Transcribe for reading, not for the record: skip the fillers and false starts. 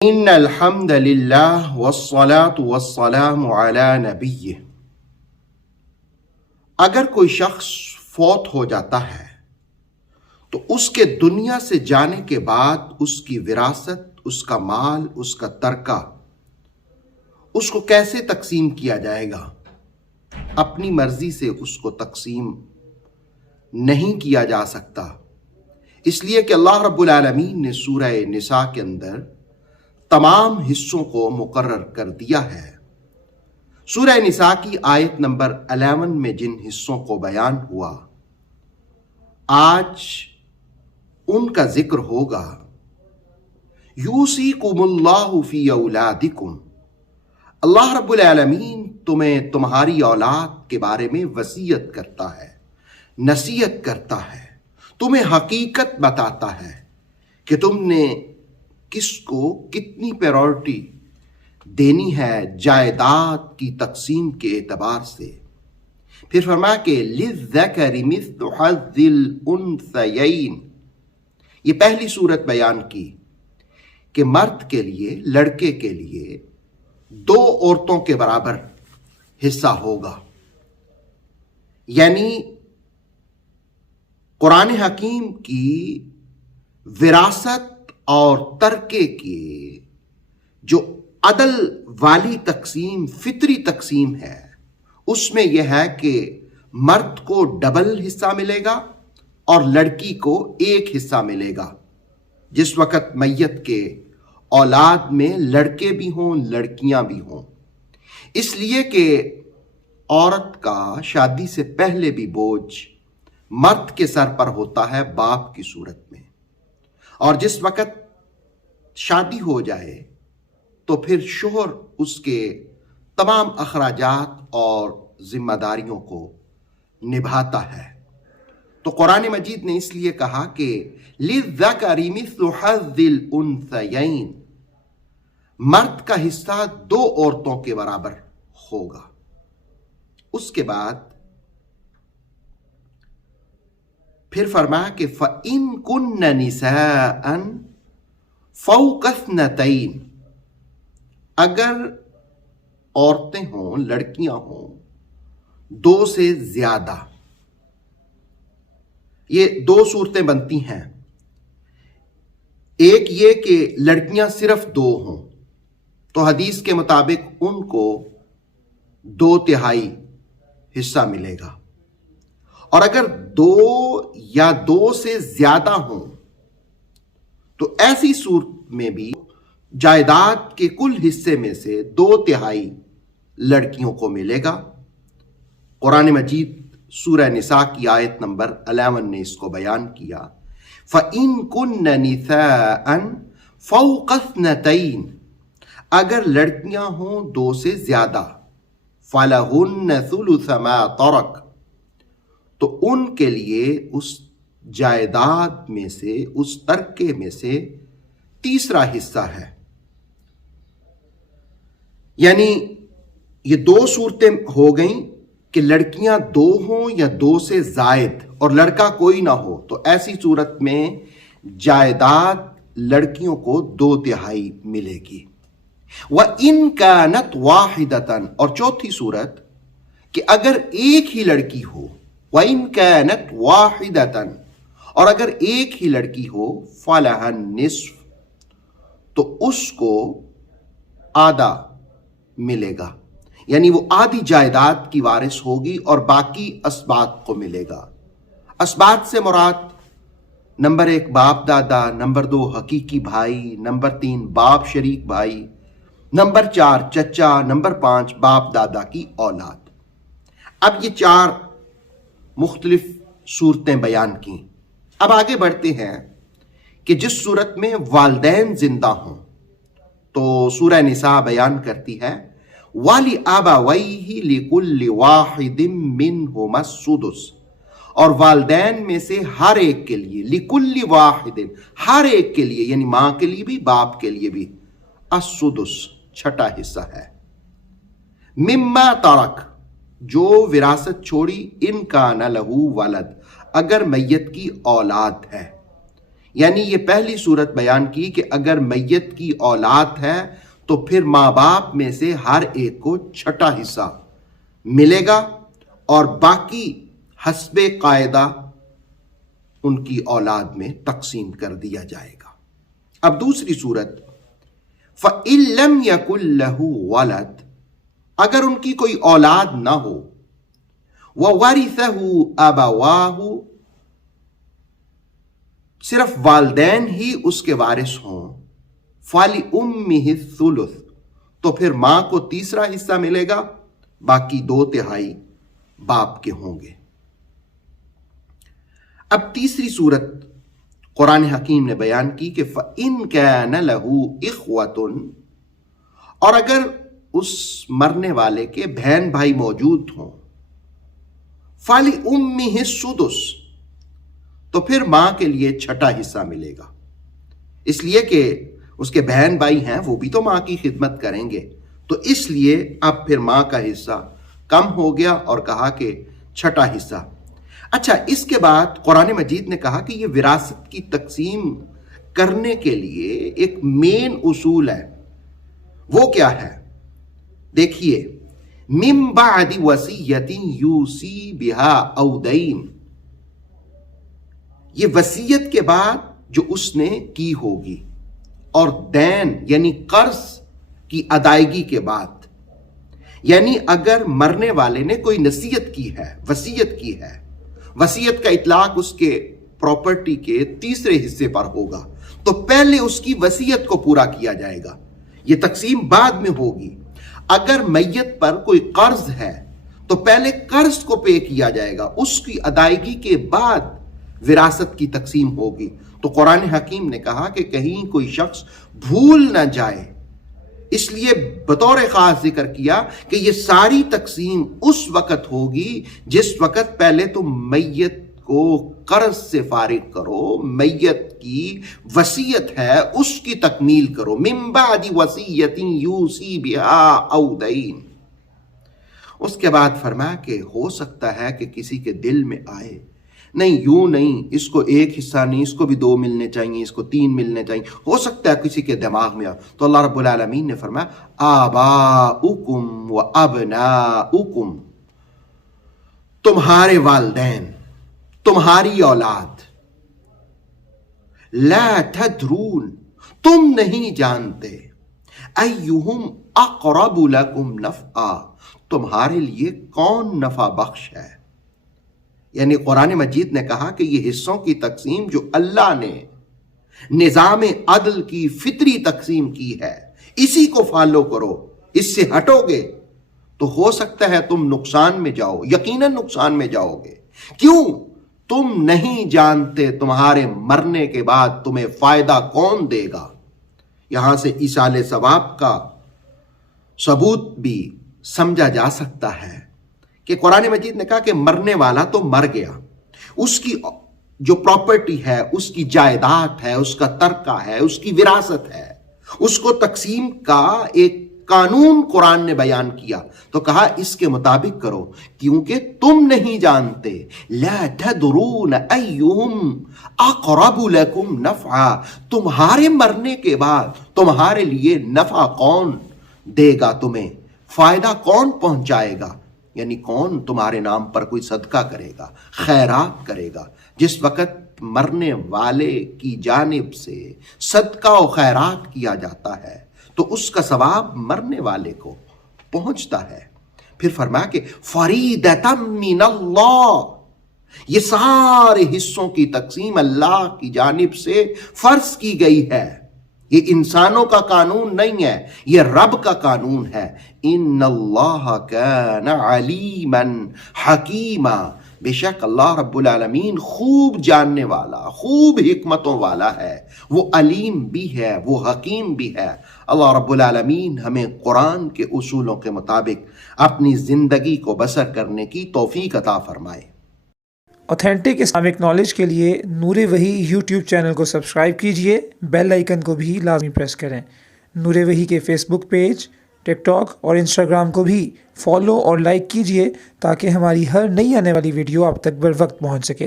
ان الحمد للہ والصلاة والسلام علی نبیہ۔ اگر کوئی شخص فوت ہو جاتا ہے تو اس کے دنیا سے جانے کے بعد اس کی وراثت، اس کا مال، اس کا ترکہ، اس کو کیسے تقسیم کیا جائے گا؟ اپنی مرضی سے اس کو تقسیم نہیں کیا جا سکتا، اس لیے کہ اللہ رب العالمین نے سورہ نساء کے اندر تمام حصوں کو مقرر کر دیا ہے۔ سورہ نساء کی آیت نمبر 11 میں جن حصوں کو بیان ہوا، آج ان کا ذکر ہوگا۔ یوصیکم اللہ فی اولادکم، اللہ رب العالمین تمہیں تمہاری اولاد کے بارے میں وصیت کرتا ہے، نصیحت کرتا ہے، تمہیں حقیقت بتاتا ہے کہ تم نے کس کو کتنی پریورٹی دینی ہے جائیداد کی تقسیم کے اعتبار سے۔ پھر فرمایا کہ لِلذَّكَرِ مِثْلُ حَظِّ الْأُنثَيَيْنِ، یہ پہلی صورت بیان کی کہ مرد کے لیے، لڑکے کے لیے 2 عورتوں کے برابر حصہ ہوگا، یعنی قرآن حکیم کی وراثت اور ترکے کی جو عدل والی تقسیم، فطری تقسیم ہے، اس میں یہ ہے کہ مرد کو ڈبل حصہ ملے گا اور لڑکی کو 1 حصہ ملے گا۔ جس وقت میت کے اولاد میں لڑکے بھی ہوں، لڑکیاں بھی ہوں، اس لیے کہ عورت کا شادی سے پہلے بھی بوجھ مرد کے سر پر ہوتا ہے باپ کی صورت میں، اور جس وقت شادی ہو جائے تو پھر شوہر اس کے تمام اخراجات اور ذمہ داریوں کو نبھاتا ہے۔ تو قرآن مجید نے اس لیے کہا کہ لِلذَّكَرِ مِثْلُ حَظِّ الْأُنثَيَيْنِ، مرد کا حصہ 2 عورتوں کے برابر ہوگا۔ اس کے بعد پھر فرمایا کہ فَإِن كُنَّ نِسَاءً فَوْقَ اثْنَتَيْنِ، اگر عورتیں ہوں، لڑکیاں ہوں 2 سے زیادہ، یہ 2 صورتیں بنتی ہیں۔ ایک یہ کہ لڑکیاں صرف 2 ہوں تو حدیث کے مطابق ان کو 2/3 حصہ ملے گا، اور اگر 2 یا 2 سے زیادہ ہوں تو ایسی صورت میں بھی جائیداد کے کل حصے میں سے 2/3 لڑکیوں کو ملے گا۔ قرآن مجید سورہ نساء کی آیت نمبر 11 نے اس کو بیان کیا۔ فَإِن كُنَّ نِسَاءً فَوْقَ اثْنَتَيْنِ، اگر لڑکیاں ہوں 2 سے زیادہ، فَلَهُنَّ ثُلُثَ مَا تَرَكَ، تو ان کے لیے اس جائیداد میں سے، اس ترکے میں سے 3 حصہ ہے۔ یعنی یہ 2 صورتیں ہو گئیں کہ لڑکیاں 2 ہوں یا 2 سے زائد اور لڑکا کوئی نہ ہو، تو ایسی صورت میں جائیداد لڑکیوں کو 2/3 ملے گی۔ وَإِن كَانَتْ وَاحِدَةً، اور چوتھی صورت کہ اگر ایک ہی لڑکی ہو، وَإِن كَانَتْ وَاحِدَةً، اور اگر ایک ہی لڑکی ہو، فَلَهَا النِّصْفُ، تو اس کو آدھا ملے گا، یعنی وہ آدھی جائیداد کی وارث ہوگی اور باقی اسباط کو ملے گا۔ اسباط سے مراد نمبر 1 باپ دادا، نمبر 2 حقیقی بھائی، نمبر 3 باپ شریک بھائی، نمبر 4 چچا، نمبر 5 باپ دادا کی اولاد۔ اب یہ 4 مختلف صورتیں بیان کی۔ اب آگے بڑھتے ہیں کہ جس صورت میں والدین زندہ ہوں، تو سورہ نساء بیان کرتی ہے وَلِأَبَوَيْهِ لِكُلِّ وَاحِدٍ مِّنْهُمَا السُّدُسُ، اور والدین میں سے ہر ایک کے لیے، لِكُلِّ وَاحِدٍ، ہر ایک کے لیے، یعنی ماں کے لیے بھی باپ کے لیے بھی، السُّدُس 6 حصہ ہے۔ مِمَّا تَرَكَ، جو وراثت چھوڑی، إِن كَانَ لَهُ وَلَد، اگر میت کی اولاد ہے، یعنی یہ پہلی صورت بیان کی کہ اگر میت کی اولاد ہے تو پھر ماں باپ میں سے ہر ایک کو چھٹا حصہ ملے گا اور باقی حسب قاعدہ ان کی اولاد میں تقسیم کر دیا جائے گا۔ اب دوسری صورت، فَإِن لَمْ يَكُن لَهُ وَلَدٌ، اگر ان کی کوئی اولاد نہ ہو، وَوَرِثَهُ أَبَوَاهُ، صرف والدین ہی اس کے وارث ہوں، فَلِأُمِّهِ الثُّلُثُ، تو پھر ماں کو تیسرا حصہ ملے گا، باقی 2/3 باپ کے ہوں گے۔ اب تیسری صورت قرآن حکیم نے بیان کی کہ فَإِن كَانَ لَهُ إِخْوَةٌ، اور اگر اس مرنے والے کے بہن بھائی موجود ہوں، فَلِأُمِّهِ السُّدُسُ، تو پھر ماں کے لیے چھٹا حصہ ملے گا، اس لیے کہ اس کے بہن بھائی ہیں، وہ بھی تو ماں کی خدمت کریں گے، تو اس لیے اب پھر ماں کا حصہ کم ہو گیا اور کہا کہ چھٹا حصہ۔ اچھا، اس کے بعد قرآن مجید نے کہا کہ یہ وراثت کی تقسیم کرنے کے لیے ایک مین اصول ہے، وہ کیا ہے؟ دیکھیے، من بعد وصیۃ یوصی بہا او دین، یہ وصیت کے بعد جو اس نے کی ہوگی، اور دین یعنی قرض کی ادائیگی کے بعد، یعنی اگر مرنے والے نے کوئی نصیحت کی ہے، وصیت کی ہے، وصیت کا اطلاق اس کے پراپرٹی کے تیسرے حصے پر ہوگا، تو پہلے اس کی وصیت کو پورا کیا جائے گا، یہ تقسیم بعد میں ہوگی۔ اگر میت پر کوئی قرض ہے تو پہلے قرض کو پے کیا جائے گا، اس کی ادائیگی کے بعد وراثت کی تقسیم ہوگی۔ تو قرآن حکیم نے کہا کہ کہیں کوئی شخص بھول نہ جائے، اس لیے بطور خاص ذکر کیا کہ یہ ساری تقسیم اس وقت ہوگی جس وقت پہلے تم میت کو قرض سے فارغ کرو، میت کی وصیت ہے اس کی تکمیل کرو، من بعد وصیۃ یوصی بہا او دین۔ اس کے بعد فرمایا کہ ہو سکتا ہے کہ کسی کے دل میں آئے، نہیں یوں نہیں، اس کو ایک حصہ نہیں، اس کو بھی 2 ملنے چاہیے، اس کو 3 ملنے چاہیے، ہو سکتا ہے کسی کے دماغ میں آ، تو اللہ رب العالمین نے فرمایا آباؤکم و ابناؤکم، تمہارے والدین، تمہاری اولاد، لا تدرون، تم نہیں جانتے، ایہم اقرب لکم نفعا، تمہارے لیے کون نفع بخش ہے۔ یعنی قرآن مجید نے کہا کہ یہ حصوں کی تقسیم جو اللہ نے نظام عدل کی فطری تقسیم کی ہے، اسی کو فالو کرو، اس سے ہٹو گے تو ہو سکتا ہے تم نقصان میں جاؤ، یقیناً نقصان میں جاؤ گے۔ کیوں؟ تم نہیں جانتے تمہارے مرنے کے بعد تمہیں فائدہ کون دے گا۔ یہاں سے ایصال ثواب کا ثبوت بھی سمجھا جا سکتا ہے کہ قرآن مجید نے کہا کہ مرنے والا تو مر گیا، اس کی جو پراپرٹی ہے، اس کی جائیداد ہے، اس کا ترکہ ہے، اس کی وراثت ہے، اس کو تقسیم کا ایک قانون قرآن نے بیان کیا، تو کہا اس کے مطابق کرو، کیونکہ تم نہیں جانتے، لا تدرون ایہم اقرب لکم نفعا، تمہارے مرنے کے بعد تمہارے لیے نفع کون دے گا، تمہیں فائدہ کون پہنچائے گا، یعنی کون تمہارے نام پر کوئی صدقہ کرے گا، خیرات کرے گا۔ جس وقت مرنے والے کی جانب سے صدقہ و خیرات کیا جاتا ہے تو اس کا ثواب مرنے والے کو پہنچتا ہے۔ پھر فرمایا کہ فریدۃ من اللہ، یہ سارے حصوں کی تقسیم اللہ کی جانب سے فرض کی گئی ہے، یہ انسانوں کا قانون نہیں ہے، یہ رب کا قانون ہے۔ ان اللہ کان علیما حکیما، بے شک اللہ رب العالمین خوب جاننے والا، خوب حکمتوں والا ہے، وہ علیم بھی ہے، وہ حکیم بھی ہے۔ اللہ رب العالمین ہمیں قرآن کے اصولوں کے مطابق اپنی زندگی کو بسر کرنے کی توفیق عطا فرمائے۔ اوتھینٹک اسلامک نالج کے لیے نور وحی یوٹیوب چینل کو سبسکرائب کیجئے، بیل آئیکن کو بھی لازمی پریس کریں۔ نور وحی کے فیس بک پیج، ٹک ٹاک اور انسٹاگرام کو بھی فالو اور لائک کیجئے تاکہ ہماری ہر نئی آنے والی ویڈیو آپ تک بر وقت پہنچ سکے۔